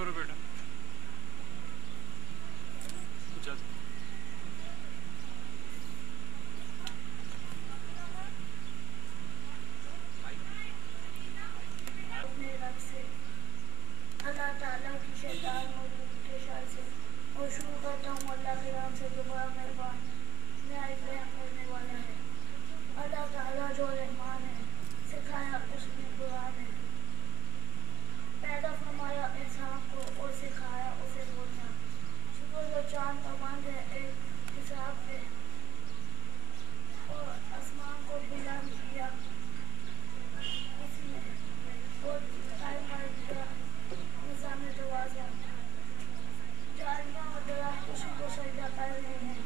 کرو بیٹا. اللہ تعالیٰ کی شیطان موجود کے شر سے اور شروع کرتا ہوں اللہ کے نام سے جو بڑا مہربان نہایت رحم کرنے والا ہے. اللہ تعالیٰ جو رحمان ہے سکھایا اس نے قرآن ہے. پیدا فرمایا انسان کو اور سکھایا اسے بولنا. سورج اور چاند پابند ہے ایک حساب سے اور آسمان کو بلند کیا اسی نے اور قائم کر دیا نظام توازن. جھاڑیاں اور درخت اسی کو سجدہ کر رہے ہیں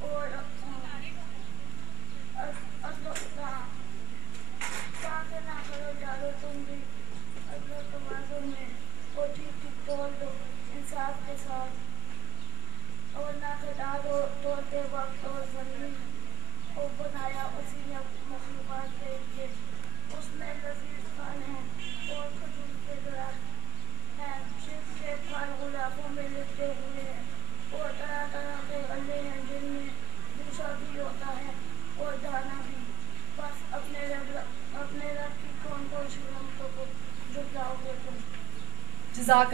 اور تاکہ نہ کرو ڈالو تم بھی عدل و توازن میں اور ٹھیک ٹھیک تول دو انصاف کے ساتھ اور نہ کہ ڈالو توڑتے وقت اور زمین کو بنایا اسی نے مخلوقات کے لیے. اس میں لذیذ پھل ہیں اور کھجور کے درخت ہیں جن کے پھل غلافوں میں لپٹے ہوئے ہیں اور طرح طرح کے غلے ہیں جن میں بھوسا بھی ہوتا ہے اور دانا بھی. بس اپنے رب کی کون کون سی نعمتوں کو جھٹلاؤ گے تم. جزاک